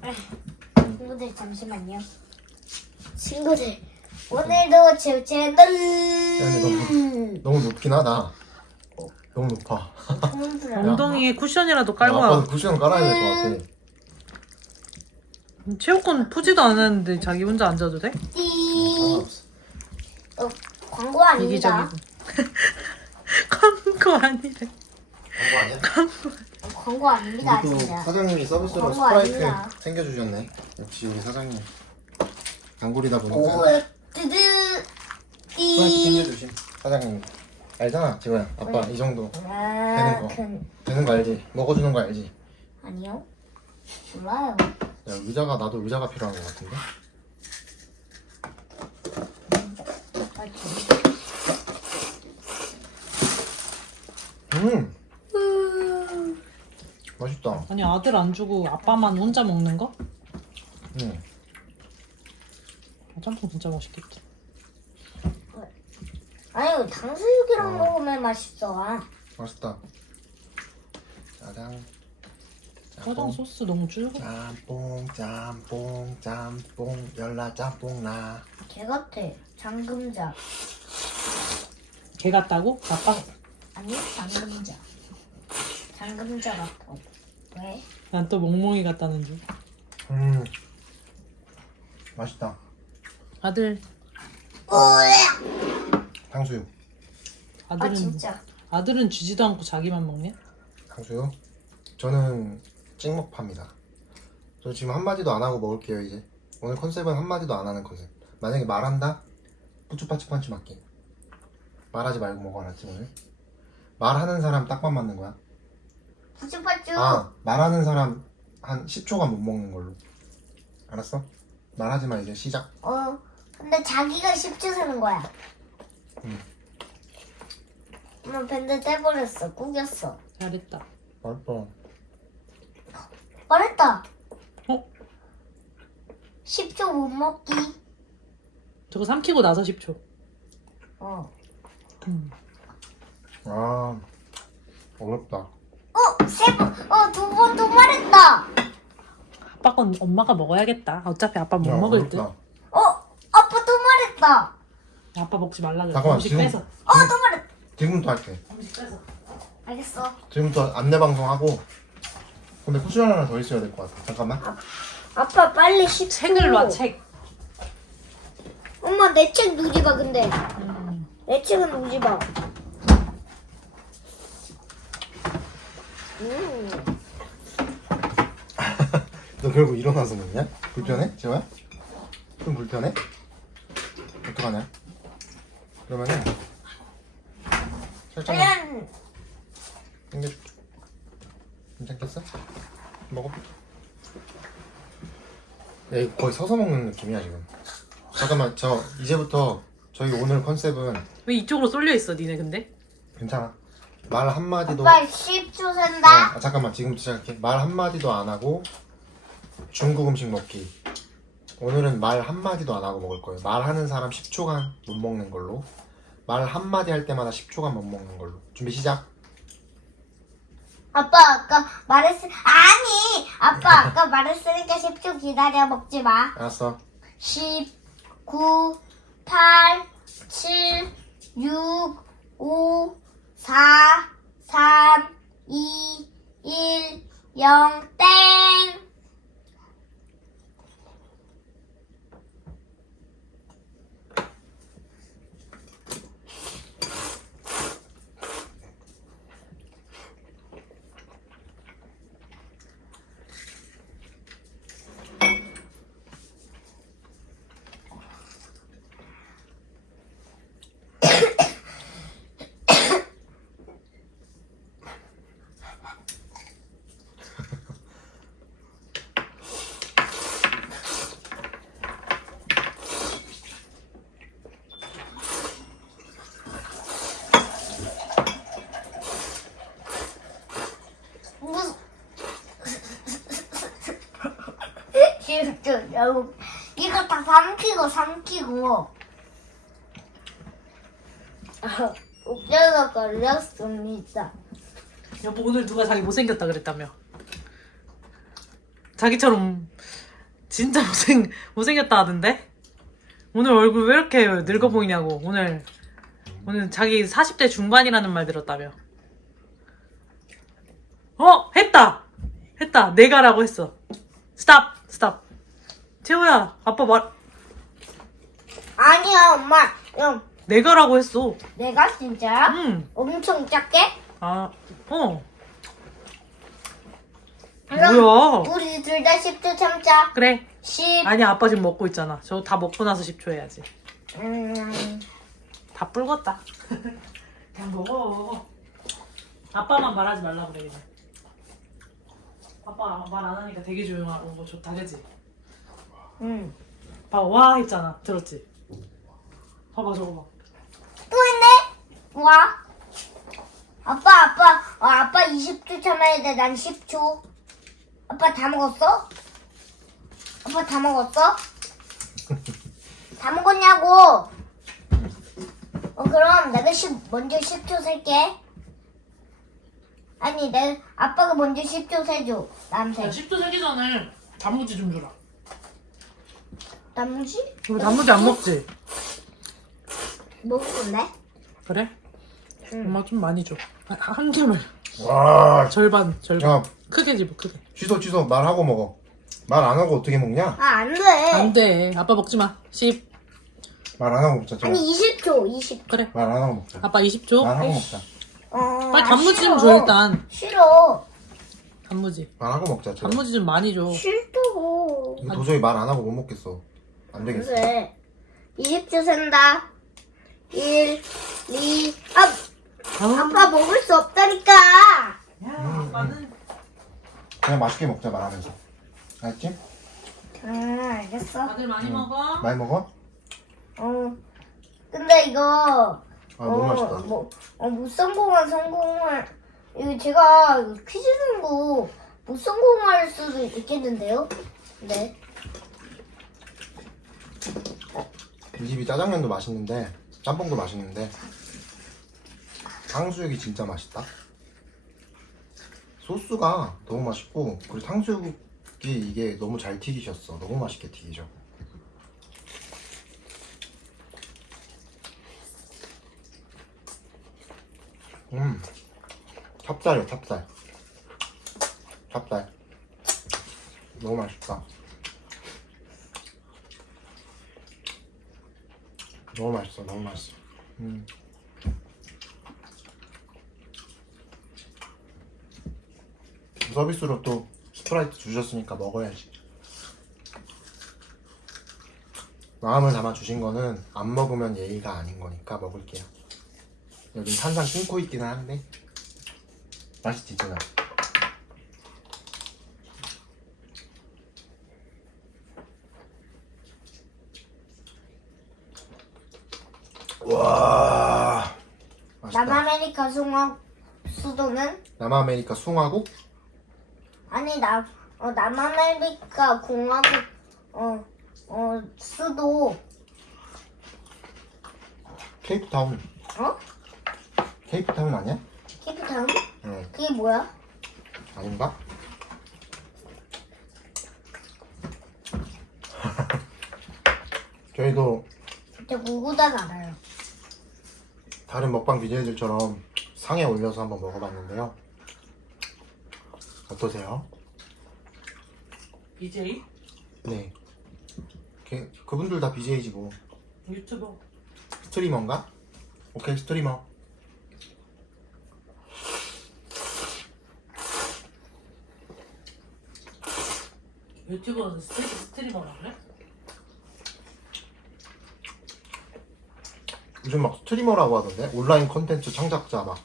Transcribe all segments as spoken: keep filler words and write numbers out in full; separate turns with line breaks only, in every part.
친구들 잠시만요. 친구들 오늘도 제 채널
야, 근데 너무, 너무 높긴 하다. 어, 너무 높아.
엉덩이에 쿠션이라도
야,
깔고 와.
아빠도 쿠션 깔아야 될 것 같아.
체육관 푸지도 않았는데 자기 혼자 앉아도 돼?
띠
상관없어.
어, 광고 아닙니다.
이기적이고. 광고 아니래.
광고 아니야?
어, 광고 아닙니다
우리 또
진짜.
사장님이 서비스로
광고
스프라이트
아닙니다.
챙겨주셨네. 역시 우리 사장님. 단골이다 보니까
오 뜨드
스프라이트
띠
챙겨주신 사장님. 알잖아, 지호야. 아빠 이 정도 되는 거.
큰
되는 거 알지? 먹어주는 거 알지?
아니요. 몰라요.
야, 의자가 나도 의자가 필요한 것 같은데? 음,
음.
맛있다.
아니 아들 안 주고 아빠만 혼자 먹는 거?
음.
아, 짬뽕 진짜 맛있겠다.
아니 탕수육이랑
어.
먹으면 맛있어.
맛있다. 짜장.
짜장 소스 너무 줄고.
짬뽕, 짬뽕, 짬뽕, 열라 짬뽕 나.
개 같아. 장금자.
개 같다고? 아빠?
아니 장금자. 장금자 같아. 왜?
난 또 멍멍이 같다는 줄.
음, 맛있다.
아들,
탕수육.
아
아들은
진짜.
아들은 주지도 않고 자기만 먹네.
탕수육. 저는 찍먹파입니다. 저 지금 한마디도 안 하고 먹을게요 이제. 오늘 컨셉은 한마디도 안 하는 컨셉. 만약에 말한다? 뿌쭈빠쭈 펀치 맞기. 말하지 말고 먹어라 오늘. 말하는 사람 딱밥 맞는 거야.
부쭈빠쭈.
아, 말하는 사람 한 십 초간 못 먹는 걸로. 알았어? 말하지마 이제 시작.
어. 근데 자기가 십 초 세는 거야.
응.
엄마 밴드 떼버렸어. 구겼어.
잘했다.
맛있어.
말했다.
어?
십 초 못 먹기.
저거 삼키고 나서 십 초.
어.
음.
아, 어렵다.
어, 세 번, 어, 두 번 또 말했다.
아빠 건 엄마가 먹어야겠다. 어차피 아빠 못
야,
먹을 듯.
어렵다.
어, 아빠 또 말했다.
아빠 먹지 말라 그래.
잠깐만,
음식
지금-
빼서.
어, 또 말했다.
지금부터 할게.
음식 빼서.
알겠어.
지금부터 안내 방송하고. 근데 쿠션 하나 더 있어야 될 것 같아. 잠깐만.
아빠 빨리 십 초.
책을 놔 책.
엄마 내 책 누지 마 근데.
음.
내 책은 누지 마. 음.
너 결국 일어나서 먹냐? 불편해? 재호야? 좀 불편해? 어떡하냐? 그러면은 살짝만
그냥
당겨줄게. 괜찮겠어? 먹어. 야, 이거 거의 서서 먹는 느낌이야 지금. 잠깐만, 저 이제부터 저희 오늘 컨셉은
왜 이쪽으로 쏠려 있어 니네 근데?
괜찮아. 말 한마디도
아빠 십 초 센다.
아, 잠깐만, 지금부터 시작할게. 말 한마디도 안 하고 중국 음식 먹기. 오늘은 말 한마디도 안 하고 먹을 거예요. 말하는 사람 십 초간 못 먹는 걸로. 말 한마디 할 때마다 십 초간 못 먹는 걸로. 준비 시작.
아빠 아까 말했으 아니 아빠 아까 말했으니까 십 초 기다려 먹지 마.
알았어.
십, 구, 팔, 칠, 육, 오, 사, 삼, 이, 일, 영, 땡! 무슨 진짜 여러분 이거 다 삼키고 삼키고 아, 웃겨서 걸렸습니다.
여보 오늘 누가 자기 못생겼다 그랬다며. 자기처럼 진짜 못생, 못생겼다 하던데? 오늘 얼굴 왜 이렇게 늙어 보이냐고. 오늘, 오늘 자기 사십 대 중반이라는 말 들었다며. 어! 했다! 했다. 내가라고 했어. 스탑! 스탑. 채호야, 아빠 말,
아니야 엄마. 응.
내가라고 했어.
내가 진짜야?
응.
엄청 작게?
아, 어.
그럼
뭐야?
우리 둘 다 십 초 참자.
그래.
십.
아니, 아빠 지금 먹고 있잖아. 저거 다 먹고 나서 십 초 해야지.
음.
다 불었다. 그냥 먹어. 아빠만 말하지 말라 그래, 그냥. 아빠 말 안 하니까 되게 조용하고 뭐 좋다, 그지?
음.
봐봐, 와 했잖아. 들었지? 봐봐, 저거 봐.
또 있네? 와. 아빠, 아빠, 어, 아빠 이십 초 참아야 돼. 난 십 초. 아빠 다 먹었어? 아빠 다 먹었어? 다 먹었냐고? 어, 그럼 내가 십, 먼저 십 초 셀게. 아니, 내, 아빠가 먼저 십 초 세줘. 남색.
십 초 세기 전에 단무지 좀 주라.
단무지?
우리 단무지 안 먹지?
먹을 건데?
그래?
응.
엄마 좀 많이 줘. 한, 한 개만.
와,
절반, 절반.
야,
크게 집어, 크게.
취소 취소. 말하고 먹어. 말 안 하고 어떻게 먹냐?
아, 안 돼.
안 돼. 아빠 먹지 마. 십.
말 안 하고 먹자.
아니, 이십 초, 이십.
그래.
말 안 하고 먹자.
아빠 이십 초.
말하고 먹자.
어,
빨리
아,
단무지 좀
싫어.
줘, 일단.
싫어.
단무지.
말하고 먹자. 저.
단무지 좀 많이 줘.
싫다고.
이거 도저히 말 안 하고 못 먹겠어. 안 되겠어.
그래. 이십 초 센다. 일, 이, 아, 아빠 먹을 수 없다니까.
야, 아빠는.
그냥 맛있게 먹자 말하면서. 알았지?
응, 알겠어.
다들 많이
응.
먹어.
많이 먹어?
어. 근데 이거,
아 너무
어,
맛있다.
뭐, 어, 못 성공한 성공을, 이거 제가 이거 퀴즈 등고 못 성공할 수도 있겠는데요? 네.
이 집이 짜장면도 맛있는데 짬뽕도 맛있는데 탕수육이 진짜 맛있다. 소스가 너무 맛있고 그리고 탕수육이 이게 너무 잘 튀기셨어. 너무 맛있게 튀기죠. 음 찹쌀이야 찹쌀. 찹쌀 너무 맛있다. 너무 맛있어, 너무 맛있어. 음. 서비스로 또 스프라이트 주셨으니까 먹어야지. 마음을 담아 주신 거는 안 먹으면 예의가 아닌 거니까 먹을게요. 여긴 탄산 끊고 있기는 한데 맛있지, 진아? 와 맛있다.
남아메리카 숭어 수도는?
남아메리카 숭화국?
아니, 나, 어, 남아메리카 공화국, 어, 어, 수도,
케이프타운.
어?
케이프타운 아니야?
케이프타운?
응.
그게 뭐야?
아닌가? 저희도
저 구구단 알아요.
다른 먹방 비제이들처럼 상에 올려서 한번 먹어봤는데요. 어떠세요?
비제이?
네. 걔- 그분들 다 비제이지 뭐.
유튜버.
스트리머인가? 오케이, 스트리머.
유튜버는 스트, 스트리머라 그래?
요즘 막 스트리머라고 하던데? 온라인 콘텐츠 창작자 막.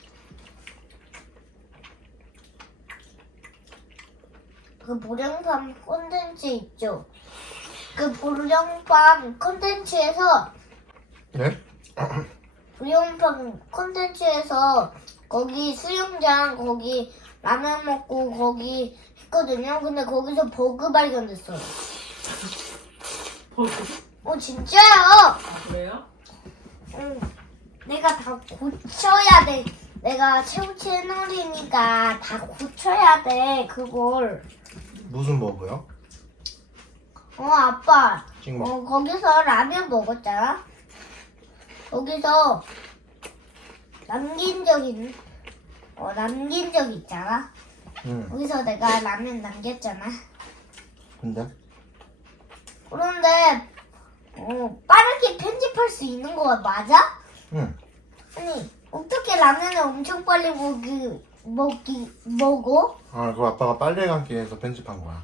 그 보령팜 콘텐츠 있죠? 그 보령팜 콘텐츠에서,
네?
보령팜 콘텐츠에서 거기 수영장, 거기 라면 먹고 거기 했거든요? 근데 거기서 버그 발견됐어요.
버그?
어, 진짜요?
아, 그래요?
응. 내가 다 고쳐야 돼. 내가 최고 채널이니까 다 고쳐야 돼, 그걸.
무슨 버그요?
어 아빠.
찍먹.
어 거기서 라면 먹었잖아. 거기서 남긴 적 있, 어 남긴 적 있잖아.
응.
거기서 내가 라면 남겼잖아.
근데
그런데 어 빠르게 편집할 수 있는 거 맞아?
응.
아니 어떻게 라면을 엄청 빨리 먹기 먹기 먹어?
아 그거 아빠가 빨래 감기 해서 편집한 거야.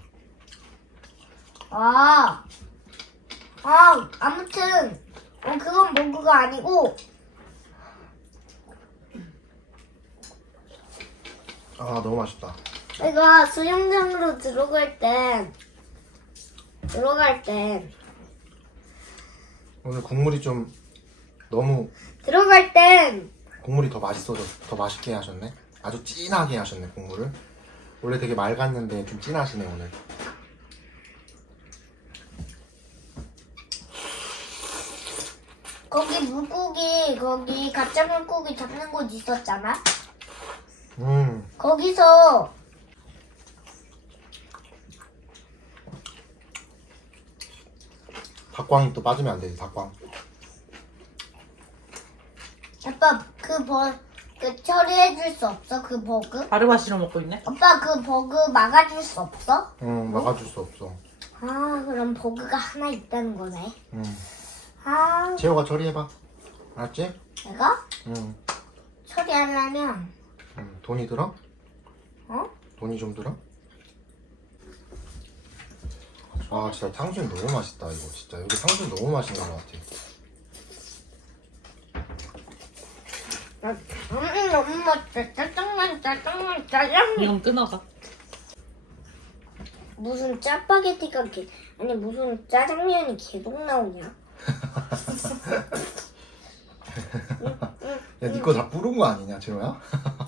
아, 아 아무튼 어, 그건 먹어가 아니고
아 너무 맛있다.
내가 수영장으로 들어갈 때 들어갈 때
오늘 국물이 좀 너무
들어갈 땐
국물이 더 맛있어졌, 더 맛있게 하셨네. 아주 진하게 하셨네 국물을. 원래 되게 맑았는데 좀 진하시네 오늘.
거기 물고기 거기 가짜 물고기 잡는 곳 있었잖아.
음.
거기서
닭광이 또 빠지면 안 되지 닭광.
아빠 그 버, 그 처리해줄 수 없어 그 버그?
바르바시로 먹고 있네.
아빠 그 버그 막아줄 수 없어?
응 막아줄 수 없어.
아 그럼 버그가 하나 있다는 거네.
응.
아
재호가 처리해봐. 알았지?
내가
응.
처리하려면
응. 돈이 들어?
어?
돈이 좀 들어? 아 진짜 탕수육 너무 맛있다 이거 진짜. 여기 탕수육 너무 맛있는 것 같아.
음 엄마 짜장면 짜장면 짜장면
이건 끊어가.
무슨 짜파게티가 게 아니 무슨 짜장면이 계속 나오냐?
야 니 거 다 부른 거 아니냐 재호야?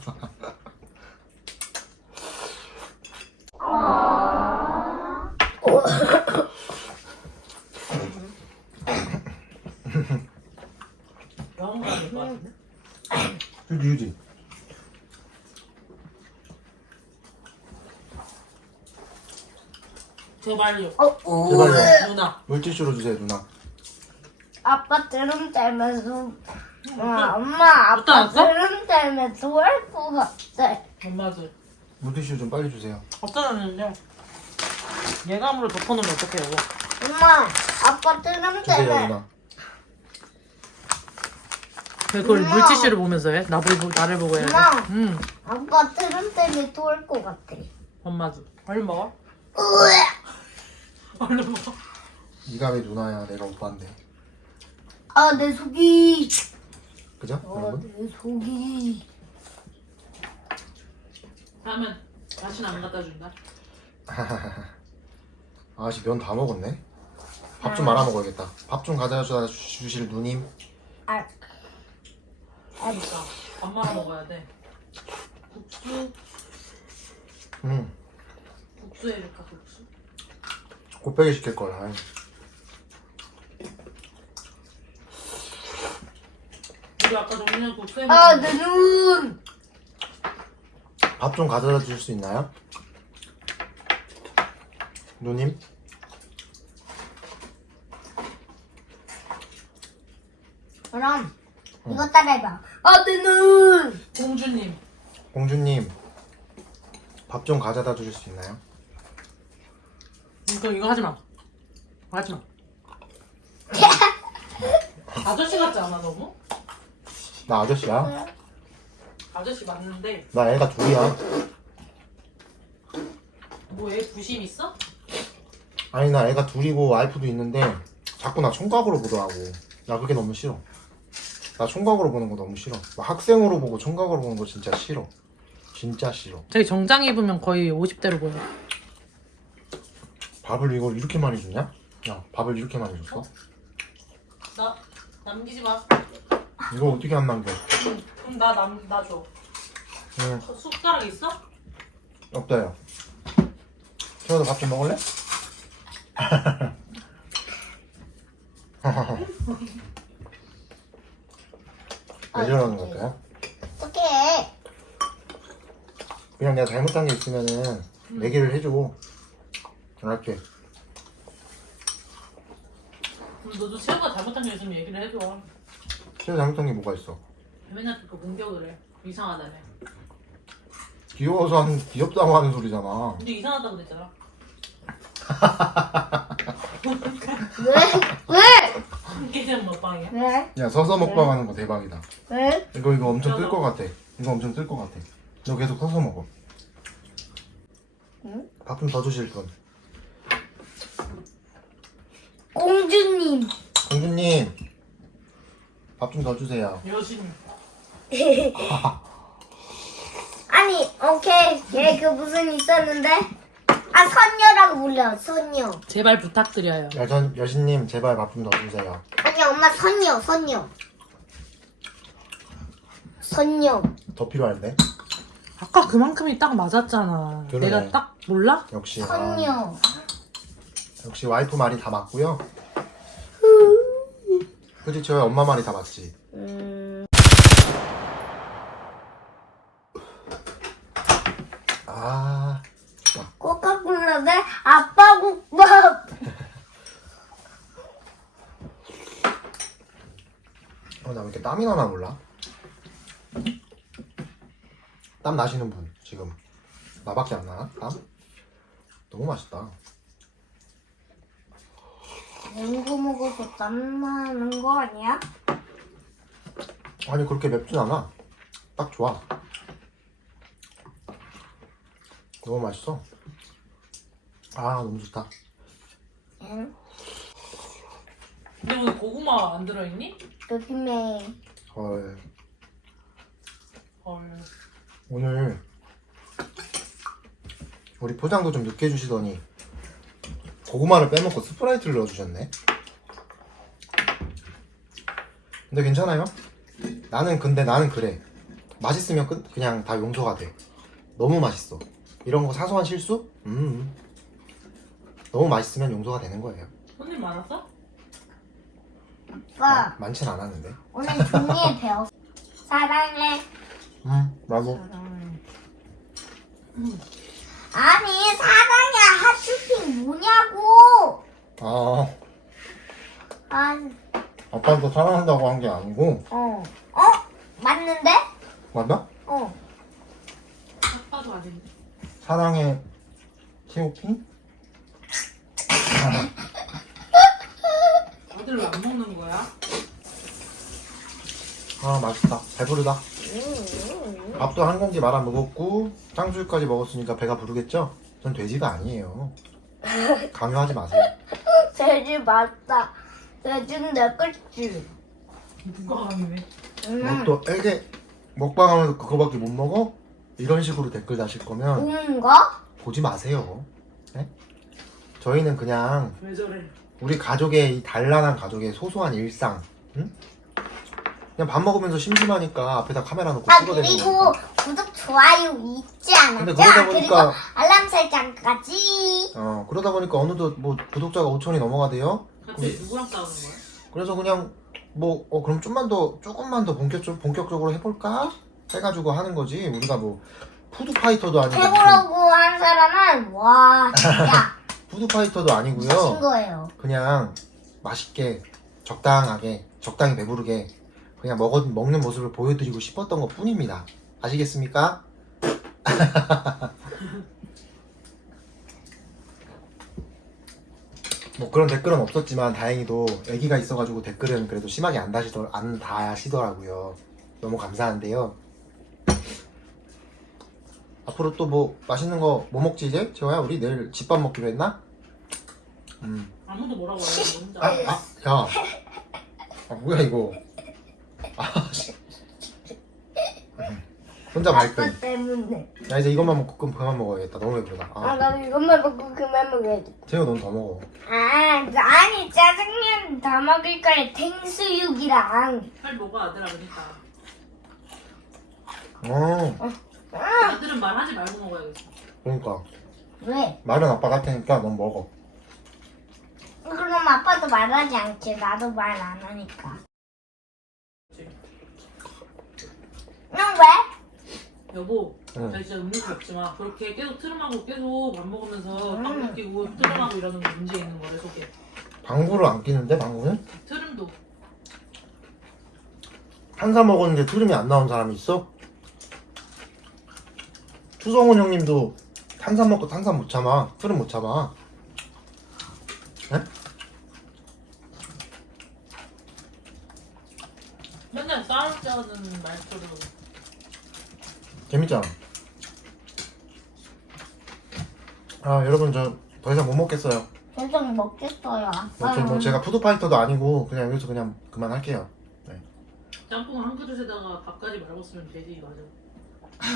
병원 가야 될 것 같은데?
유지 유지.
제발요.
어, 오.
제발요.
누나.
물티슈로 주세요 누나.
아빠 드럼 때문에 와, 엄마 아빠
어떠셨어?
드럼 때문에 좋아할 것 같아.
엄마들.
물티슈 좀 빨리 주세요.
없어졌는데 예감으로 덮어놓으면 어떡해요?
엄마 아빠 드럼
주세요
때문에
누나.
왜 그걸
엄마.
물티슈를 보면서 해? 나를, 보- 나를 보고 해야 돼?
엄마.
응.
아빠 드럼 때문에 좋아할 것 같아.
엄마도. 얼른 먹어.
으아!
얼른 먹어.
네가 왜 누나야? 내가 오빠인데.
아, 내 속이.
그죠?
아,
여러분?
내 속이.
다음엔 다시는 안 갖다 준다.
아씨 면 다 먹었네. 밥 좀 말아 먹어야겠다. 밥 좀 가져다 주실 누님.
아,
그러니까 밥 말아 먹어야 돼. 국수,
응.
국수 해줄까 국수?
곱빼기 시킬 걸. 아이.
우리 아까 정민이 국수 해
아,
먹었는데.
내 눈.
밥 좀 가져다 주실 수 있나요? 누님?
그럼 이거 따라해봐. 아, 내 눈.
공주님.
공주님 밥 좀 가져다 주실 수 있나요?
이거 이거 하지 마. 하지 마. 아저씨 같지 않아 너무?
나 아저씨야?
아저씨 맞는데
나 애가 둘이야.
뭐 애 부심 있어?
아니 나 애가 둘이고 와이프도 있는데 자꾸 나 총각으로 보더라고. 나 그게 너무 싫어. 나 총각으로 보는 거 너무 싫어. 막 학생으로 보고 총각으로 보는 거 진짜 싫어. 진짜 싫어.
저기 정장 입으면 거의 오십 대로 보여.
밥을 이걸 이렇게 많이 줬냐? 야 밥을 이렇게 많이 줬어?
나 남기지 마.
이거 어떻게 안 남겨?
응. 그럼 나 남 나 줘.
응
어, 숟가락 있어?
없어요. 태호도 밥 좀 먹을래? 왜 저러는 걸까요?
어떡해.
그냥 내가 잘못한 게 있으면은 얘기를 해줘. 알았지?
그럼 너도 채우가 잘못한 게 있으면 얘기를 해줘.
제가 잘못한 게 뭐가 있어?
맨날 그 공격을 해. 이상하다며.
귀여워서 하는, 귀엽다고 하는 소리잖아.
근데 이상하다고 그랬잖아.
왜? 왜?
깨는 먹방이야.
왜?
야, 서서 먹방 하는 거 대박이다.
왜?
이거, 이거 엄청 뜰 것 같아. 이거 엄청 뜰 것 같아. 너 계속 서서 먹어.
응?
밥 좀 더 주실 분.
공주님.
공주님, 밥 좀 더 주세요.
여신.
아니, 오케이. 얘 그 무슨 있었는데? 아, 선녀라고 불려. 선녀.
제발 부탁드려요.
여전, 여신님, 제발 밥 좀 더 주세요.
아니, 엄마 선녀, 선녀. 선녀.
더 필요한데?
아까 그만큼이 딱 맞았잖아.
그러네.
내가 딱 몰라?
역시. 아,
선녀.
역시 와이프 말이 다 맞고요. 그치, 저희 엄마 말이 다 맞지.
음,
아,
코카콜라 대 아빠 국밥.
어, 나 왜 이렇게 땀이 나나 몰라? 땀 나시는 분, 지금. 나밖에 안 나나? 땀? 너무 맛있다.
맹고 먹어서 땀 나는 거 아니야?
아니, 그렇게 맵진 않아. 딱 좋아. 너무 맛있어. 아, 너무 좋다.
응?
근데 오늘 고구마 안 들어있니?
요즘에
헐.
헐.
오늘 우리 포장도 좀 늦게 주시더니 고구마를 빼먹고 스프라이트를 넣어주셨네. 근데 괜찮아요? 나는 근데 나는 그래. 맛있으면 끝 그냥 다 용서가 돼. 너무 맛있어. 이런 거 사소한 실수? 음. 너무 맛있으면 용서가 되는 거예요.
손님 많았어?
아빠
많진 않았는데.
오늘 종이에 배웠어. 사랑해.
음, 나도.
아니 사랑해 핫쇼핑 뭐냐고.
아,
아니
아빠한테 사랑한다고 한 게 아니고.
어. 어? 맞는데?
맞나?
어.
아빠도 아닌데.
사랑의 티오피?
아들 왜 안 먹는 거야?
아, 맛있다. 배부르다. 밥도 한 공기 말아 먹었고 탕수육까지 먹었으니까 배가 부르겠죠? 전 돼지가 아니에요. 강요하지 마세요.
돼지 맞다. 돼지는 내 거지.
누가 감이네.
음.
뭐 또 애게 먹방하면서 그거밖에 못 먹어? 이런 식으로 댓글 다실 거면
뭔가?
보지 마세요. 네? 저희는 그냥
왜 저래?
우리 가족의 이 단란한 가족의 소소한 일상, 응? 그냥 밥 먹으면서 심심하니까 앞에다 카메라 놓고
아
찍어대는
그리고
거니까.
구독 좋아요 잊지 않았죠?
근데 그러다
그리고
보니까-
알람 설정까지.
어 그러다 보니까 어느덧 뭐 구독자가 오천이 넘어가대요.
갑자기 누구랑 싸우는 거야?
그래서 그냥 뭐 어 그럼 좀만 더 조금만 더 본격적 본격적으로 해볼까 해가지고 하는 거지. 우리가 뭐 푸드 파이터도 아니고 무슨
해보라고 한 사람은 와 진짜
푸드 파이터도
미친
아니고요.
거예요.
그냥 맛있게 적당하게 적당히 배부르게 그냥 먹어 먹는 모습을 보여드리고 싶었던 것 뿐입니다. 아시겠습니까? 뭐 그런 댓글은 없었지만 다행히도 아기가 있어가지고 댓글은 그래도 심하게 안 다시더 안 다시더라고요. 너무 감사한데요. 앞으로 또 뭐 맛있는 거 뭐 먹지 이제? 재호야 우리 내일 집밥 먹기로 했나? 음.
아무도 뭐라고 안 해. 혼자.
아, 아, 야. 아, 뭐야 이거? 아, 씨. 혼자 발끈.
아빠 때문에.
야 이제 이것만 먹고 그럼 그만 먹어야겠다. 너무 배부르다.
아
아,
나도 이것만 먹고 그만 먹어야지.
재호 넌 더 먹어.
아 아니 짜장면 다 먹을 거야. 탱수육이랑.
빨리 먹어 아들아 그러니까.
어,
아들은 말하지 말고 먹어야겠어.
그러니까
왜?
말은 아빠 같 테니까 넌 먹어.
그럼 아빠도 말하지 않지. 나도 말 안 하니까.
그치?
응 왜?
여보
응.
나 진짜 음료수 먹지 마. 그렇게 계속 트름하고 계속 밥 먹으면서 빵 먹기고 트름하고 이러는 게 문제 있는 거래 속에.
방구를 안 끼는데 방구는?
트름도.
탄산 먹었는데 트름이 안 나온 사람이 있어? 추성훈 형님도 탄산 먹고 탄산 못 참아. 트름 못 참아. 네?
맨날 싸울 때는 말투로.
재밌잖아. 아 여러분 저 더 이상 못 먹겠어요.
계속 먹겠어요.
뭐, 저,
아빠.
뭐 제가 푸드파이터도 아니고 그냥 여기서 그냥 그만할게요. 네.
짬뽕 한 그릇에다가 밥까지 말았으면 되지 맞아.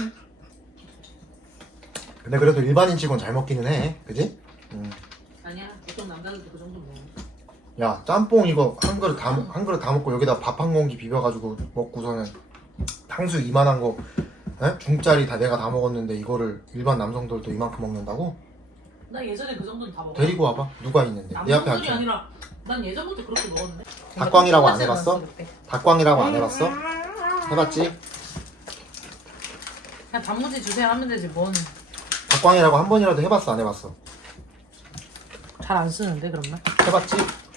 근데 그래도 일반인 치곤 잘 먹기는 해. 그지? 음.
아니야 보통 남자들도 그 정도 먹어.
야 짬뽕 이거 한 그릇 다, 먹- 한 그릇 다 먹고 여기다 밥 한 공기 비벼가지고 먹고서는 탕수육 이만한 거 에? 중짜리 다 내가 다 먹었는데 이거를 일반 남성들도 이만큼 먹는다고?
나 예전에 그 정도는 다 먹어.
데리고 와봐. 누가 있는데? 내 앞에
남성들이
앉혀.
아니라 난 예전부터 그렇게 먹었네.
닭광이라고 안
똑같이
해봤어?
먹었어, 그때.
닭광이라고 안 해봤어? 해봤지?
그냥 단무지 주세요 하면 되지 뭔.
닭광이라고 한 번이라도 해봤어 안 해봤어?
잘 안 쓰는데 그러면?
해봤지?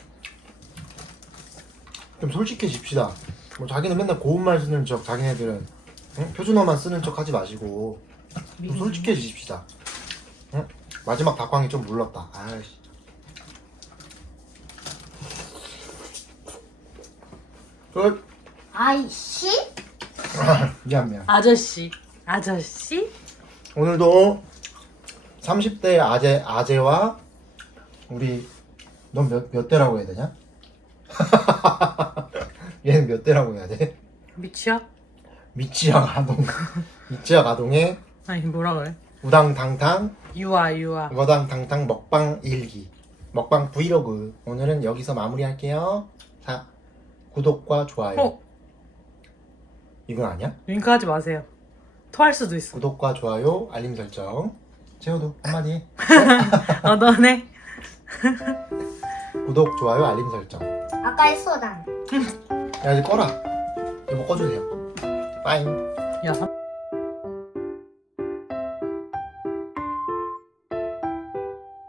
좀 솔직해집시다. 뭐 자기는 맨날 고운말 쓰는 척 자기네들은 응? 표준어만 쓰는 척 하지 마시고 좀 솔직해지십시다. 응? 마지막 닭광이 좀 물렀다. 아이씨. 끝.
아이씨?
미안 미안.
아저씨. 아저씨?
오늘도 삼십 대 아재 아재와 우리 넌 몇 몇 대라고 해야 되냐? 얘는 몇 대라고 해야 돼?
미치야?
미치학 아동 미치학 아동의
아니 뭐라 그래?
우당탕탕
유아 유아.
우당탕탕 먹방 일기 먹방 브이로그 오늘은 여기서 마무리할게요. 자 구독과 좋아요.
어?
이건 아니야?
윙크하지 마세요. 토할 수도 있어.
구독과 좋아요 알림 설정. 채호도 한마디 해.
어 너네.
구독 좋아요 알림 설정.
아까 했어 난.
야 이제 꺼라. 이거 꺼주세요. 빠잉.
야. 삼-